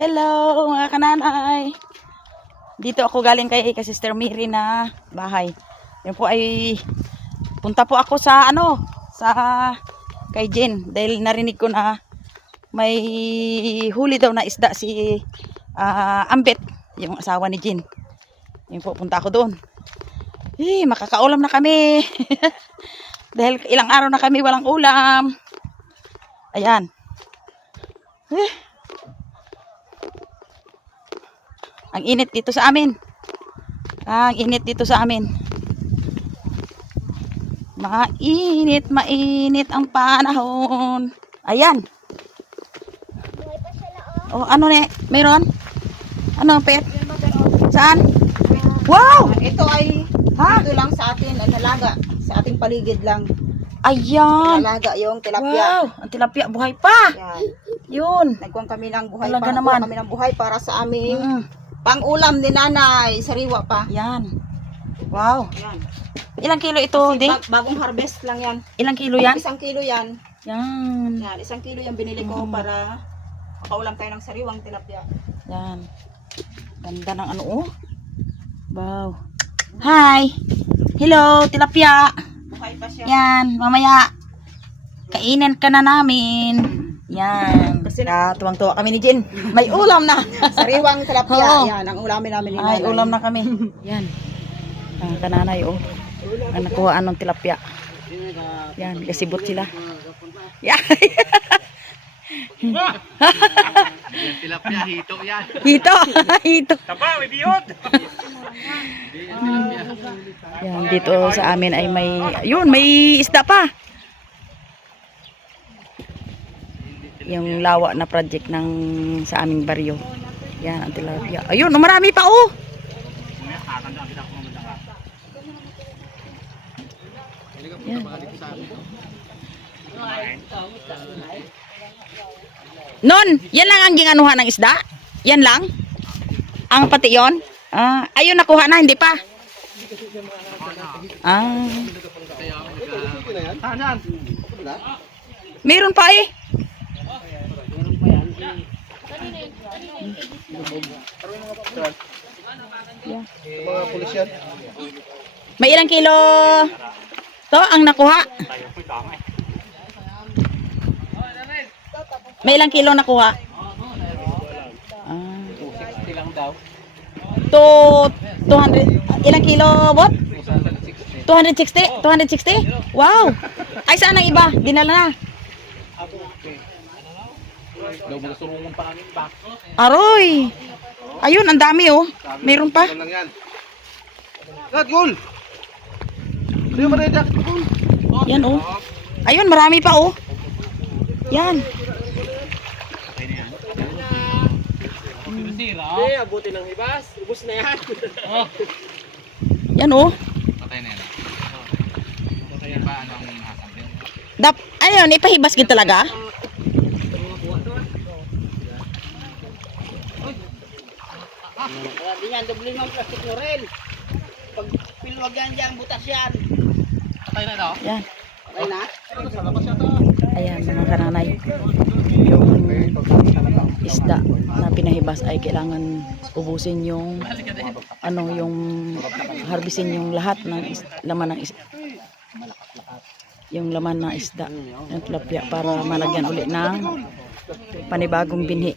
Hello mga kananay. Dito ako galing kay Sister Mary na bahay. Yan po ay punta po ako sa sa kay Jen dahil narinig ko na may huli daw na isda si Ambet, yung asawa ni Jen. Yan po, punta ako doon. Makakaulam na kami. Dahil ilang araw na kami walang ulam. Ayan. Ang init dito sa amin. Ang init dito sa amin. Mainit ang panahon. Ayan. Oh, ano ne? Meron? Ano, pet? Saan? Wow! Ito ay dito lang sa atin, nalaga. Sa ating paligid lang. Ayan. Nalaga yung tilapia. Wow! Ang tilapia, buhay pa. Yan. Yun. Nagkuhan kami ng buhay Talaga para naman. kami ng buhay para sa aming pang-ulam ni nanay. Sariwa pa. Yan. Wow. Yan. Ilang kilo ito, di? Bagong harvest lang yan. Ilang kilo yan? 1 kilo yan. Yan. Yan, 1 kilo yung binili ko para makaulam tayo ng sariwang tilapia. Yan. Ganda ng ano, oh. Wow. Hi. Hello, tilapia. Buhay pa siya. Yan, mamaya kainin ka na namin. Yan. Kasi Tuwang-tuwa kami ni Jen. May ulam na. Sariwang tilapia. Oo. Yan, ang ulamin namin ni Ay, nanay. ulam na kami. Yan. Ang kananay, oh. Ang nakuhaan ng tilapia. Yan, gasibot sila. Yan. Tilapia, hito yan. Hito. Hito. Taba, may biyot. Yan, dito sa amin ay may isda pa. Yung lawa na project ng sa aming baryo. Yan, ang tilapia. Ayun, marami pa, oh. Yan. Non, yan lang ang ginganuhan ng isda? Yan lang? Ang pati yon? Ayun, nakuha na, hindi pa? Meron pa eh. Mga pulis yan. May ilang kilo to ang nakuha? May ilang kilo nakuha? 260 lang daw. 200, ilang kilo what? 260? 260? Wow! Ay, saan ang iba? Dinala na. Daw mga surungan pa namin pa. Aroy! Ayun, ang dami oh. Meron pa. Lang yan. Gat, gol! Hindi mo na yung jacket, gol. Yan oh. Ayun, marami pa oh. Yan. Hindi, abuti ng ibas. Ubus na yan. Yan oh. Patay na yan. Patay pa, anong asam din? Ayun, ipahibas gid talaga. Di yan, doble ng plastic nyo rin. Pag pilwag yan dyan, butas yan. Patay na daw? Yan. Okay na? Ayan, mga kananay. Yung isda na pinahibas ay kailangan ubusin yung yung harbisin yung lahat ng laman ng isda. Yung laman ng isda ng tilapia para malagyan uli ng panibagong binhi.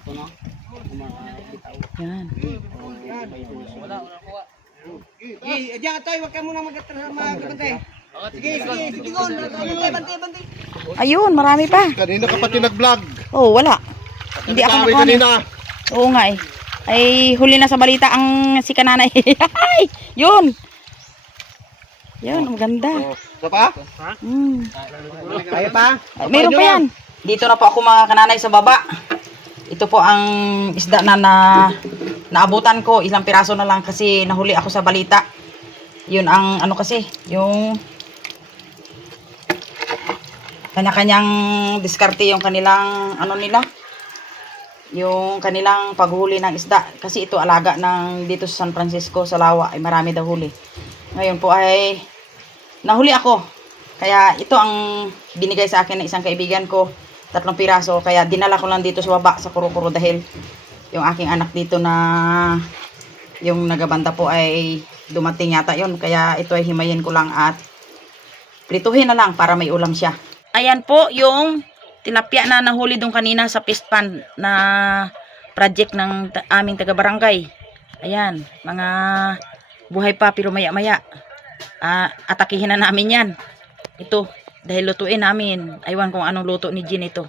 Yan. Diyan tayo, wag ka muna mag-bantay. Sige, gol. Bantay. Ayun, marami pa. Kanina ka pati nag-vlog. Oh, wala. Hindi ako nakuha. Kanina. Oo nga eh. Ay, huli na sa balita ang si kananay. Yun. Yun, ang ganda. Ito pa? Kaya pa? Ay, meron pa yan. Dito na po ako mga kananay sa baba. Ito po ang isda na naabutan ko. Ilang piraso na lang kasi nahuli ako sa balita. Yun ang ano kasi, yung kanya-kanyang diskarte yung kanilang ano nila. Yung kanilang paghuli ng isda. Kasi ito alaga ng dito sa San Francisco, sa Lawa. Ay marami daw huli. Ngayon po ay nahuli ako. Kaya ito ang binigay sa akin ng isang kaibigan ko. 3 piraso. Kaya dinala ko lang dito sa baba sa Kuro-Kuro dahil yung aking anak dito na yung nagabanda po ay dumating yata yon, kaya ito ay himayin ko lang at prituhin na lang para may ulam siya. Ayan po yung tilapia na nahuli doon kanina sa fish pond na project ng aming taga-barangay. Ayan, mga buhay pa pero maya-maya. Atakihin na namin yan. Ito, dahil lutuin namin. Aywan kung anong luto ni Jean ito.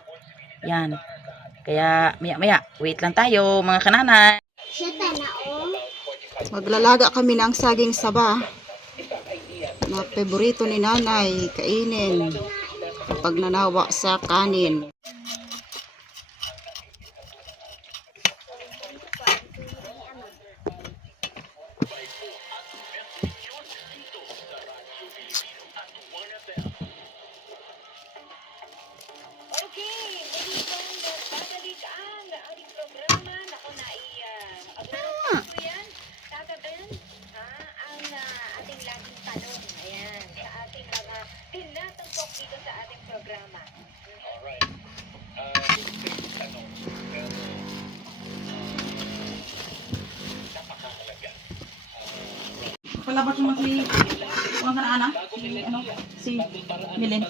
Yan. Kaya maya-maya, wait lang tayo mga kananay. Maglalaga kami ng saging saba na paborito ni nanay kainin kapag nanawa sa kanin. Palabas mo si mga kanaanak, si Milin.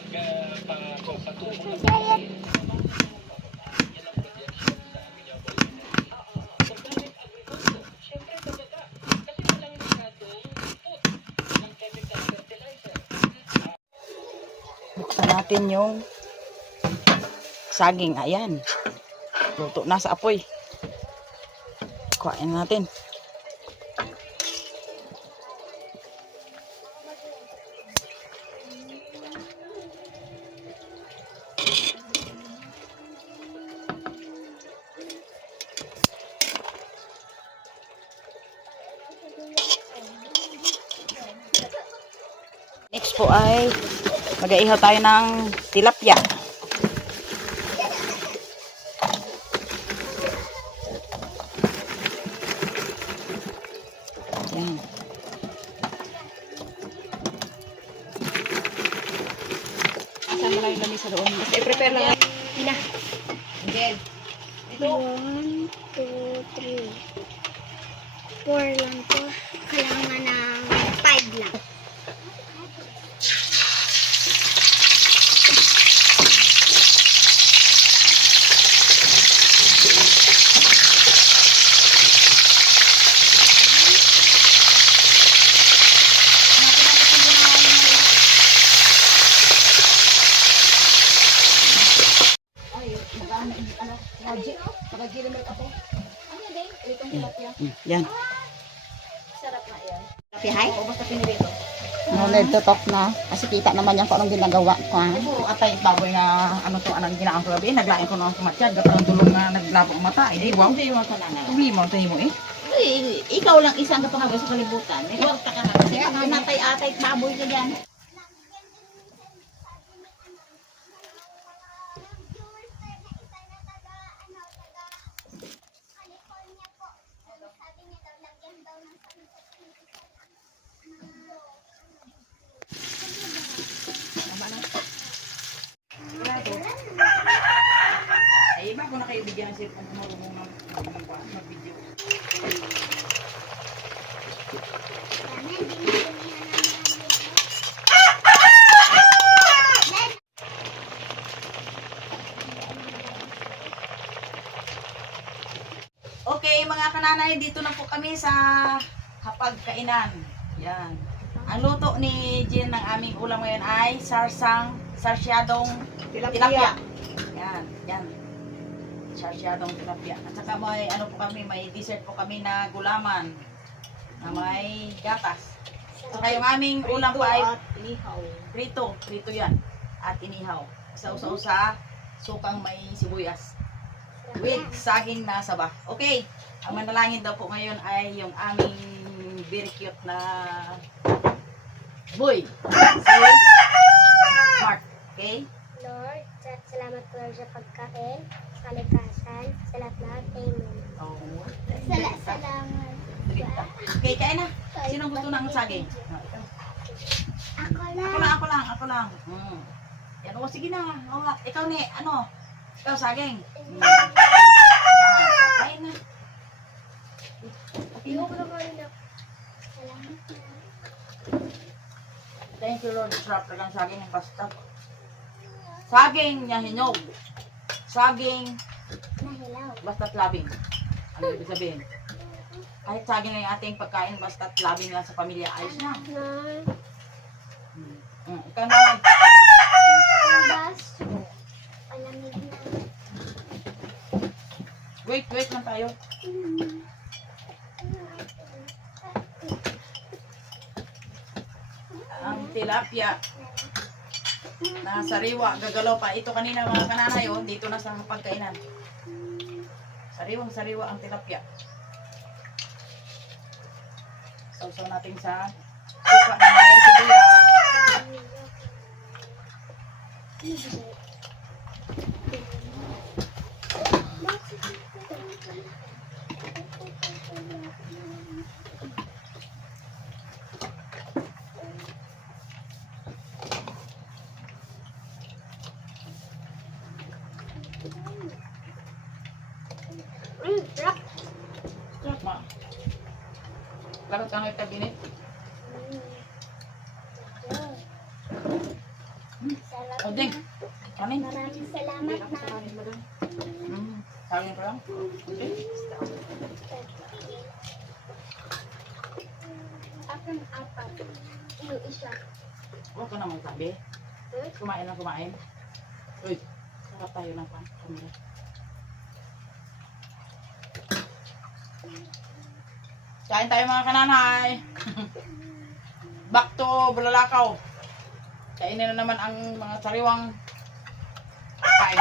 Buksan natin yung saging. Ayan. Luto na sa apoy. Kuhain natin. Next po ay mag-ihaw tayo ng tilapia. Yan. Kasama lang yung lamisa doon. Basta i-prepare lang. Ina. Angel. Ito. 1, 2, 3. 4 lang to. Kailangan ng 5 lang. Yan. Sarap na yan. Pihay? Oo, basta pinili ito. No need to talk na. Kasi kita naman yan kung anong ginagawa ko. Ha? Puro atay baboy na ano to, anong ginaang ko gabi. Naglain ko na sa matya. Gapang tulong na naglabong mata. Hindi, wow. Hindi mo sa nanay. Tuwi mo, tayo mo eh. Ikaw lang isang kapangagawa sa kalibutan. Ikaw ka na. Kasi pag pinatay-atay baboy ka dyan. Ay, iba ko na kayo bigyan ng cellphone kung marunong mag-video. Okay, mga kananay, dito na po kami sa hapagkainan. Yan. Ang luto ni Jean ng aming ulam ngayon ay sarsyadong tilapia. Yan, yan. Sarsyadong tilapia. At saka may ano po kami, may dessert po kami na gulaman na may gatas. Saka yung aming ulam po ay prito. Prito yan. At inihaw. Sausaw sa sukang may sibuyas. With saging na saba. Okay. Ang manalangin daw po ngayon ay yung aming very cute na boy. Si Mark. Okay? Lord, salamat po sa pagkain, sa kalikasan, sa lahat-lahat. Amen. Oh. Salamat. Okay, kain na. Sinong gusto ng saging? Oh, ikaw. Ako lang. Yan, o, sige na. O, ikaw ni, ano? Ikaw, saging. Yan, kain na. Ayoko na kain na. Salamat na. Thank you Lord. Sarap talagang saging ng basta. Saging niya hinog. Saging Nahilaw. basta't labing. Ano ibig sabihin? Kahit saging na yung ating pagkain basta't labing lang sa pamilya. Ayos na. Ikaw naman. Ang baso. Palamig na. Wait lang tayo. Ang tilapia na sariwa, gagalaw pa. Ito kanina mga kananay, oh, dito na sa pagkainan. Sariwang-sariwa ang tilapia. Sausaw natin sa suka na may sibuyas. Sarap. Sarap ma. Karot ka ngayon tabinit. Sarap. O ding, kanin. Maraming salamat na. Saging pa lang. Okay. Akan apat. Yung isa. Huwag ka na magsabi. Kumain lang kumain. Uy, sarap tayo ng kamera. Kain tayo mga kananay. Back to Bulalakaw. Kainin na naman ang mga sariwang kain.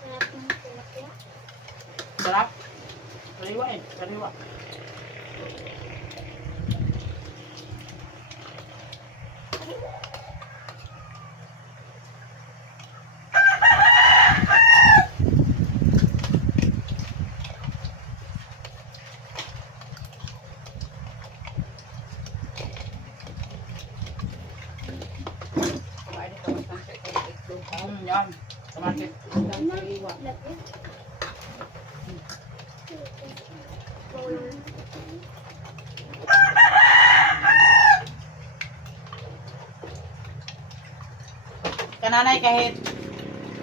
Sarap ng tilapia. Sarap. Sariwa eh. Sariwa. Kumain ito. Sunset ko ng itlog. Yan. Tumatik. Sariwa. Tilapia. Kananay kahit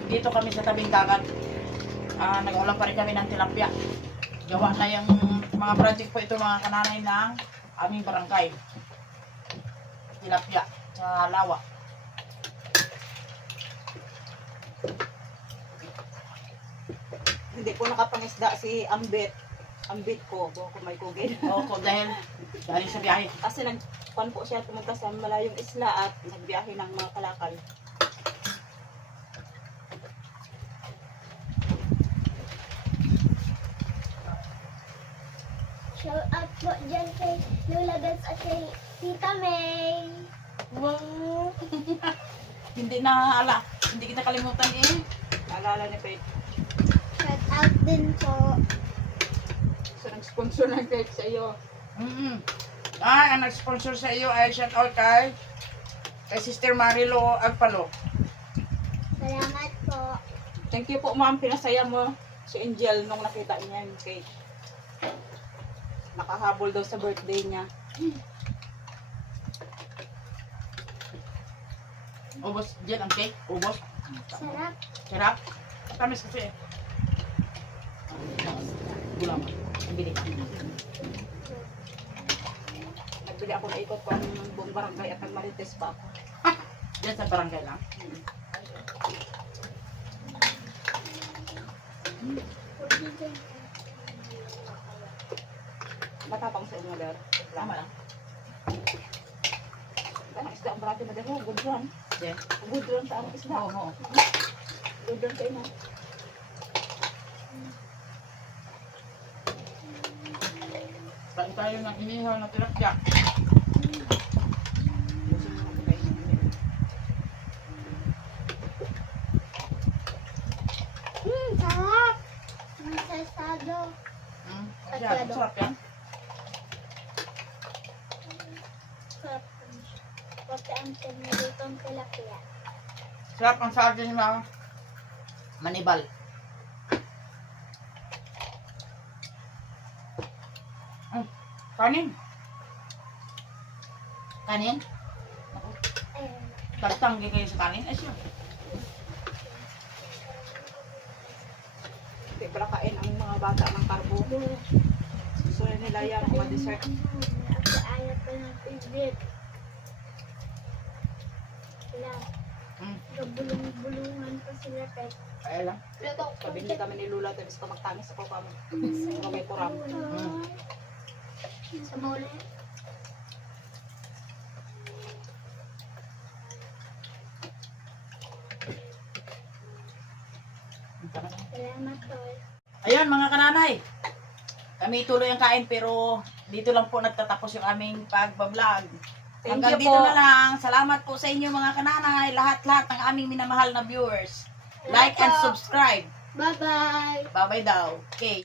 dito kami sa tabing dagat, nag-ulam pa rin kami ng tilapia. Gawa na yung mga project po ito mga kananay ng aming barangay. Tilapia sa lawa. Hindi po nakapangisda si Ambit. Ambit ko, kung may kugin. Opo, dahil sa biyahe. Kasi nagkuhan po siya pumunta sa malayong isla at nagbiyahe ng mga kalakal. Shout out po dyan kay Lola Bets at kay Tita May. Wow! Hindi na ala. Hindi kita kalimutan eh. Naalala ni Faith. Shout out din po. So, nag-sponsor ng cake sa iyo. Ang nag-sponsor sa iyo ay shout out kay Sister Marilo Agpalo. Salamat po. Thank you po, ma'am. Pinasaya mo si Angel nung nakita niya yung cake. Nakahabol daw sa birthday niya. Ubos dyan ang cake. Ubos. Sarap. Sarap. Tamis kasi eh. Gulam. Ang bilik. Nagbili ako na ikot ko ang buong barangay at nagmarites pa ako. Dyan sa barangay lang. Matapang sa inyo, Lord. Tama lang. Parati na mo, good run. Yeah. Good run sa among isda. Oo. Good run kayo na. Kain tayo ng inihaw na tilapia. Sarap! Masasado. Yan, sarap yan. Sarap. Pati ang tinulutong tilapia. Sarap ang sardine na manibal. Kanin. Kanin? Ayun. Tagtanggi kayo sa kanin. Ay siya. Hindi pala kain ang mga bata ng karbo. So nila yan, mga dessert. Ako ayaw ko ng favorite. Wala. Bulong-bulungan pa sila pet. Kaya lang. Pabili kami ni Lula, tapos ka magtamis ako kami. Mga may kurang. Sa mall. Salamat, Tol. Ayun mga kananay. Kami tuloy ang kain pero dito lang po nagtatapos yung aming pagbablog. Hanggang you dito po. na lang. Salamat po sa inyo mga kananay. Lahat-lahat ng aming minamahal na viewers. Like and subscribe. Bye-bye! Bye-bye daw. Okay.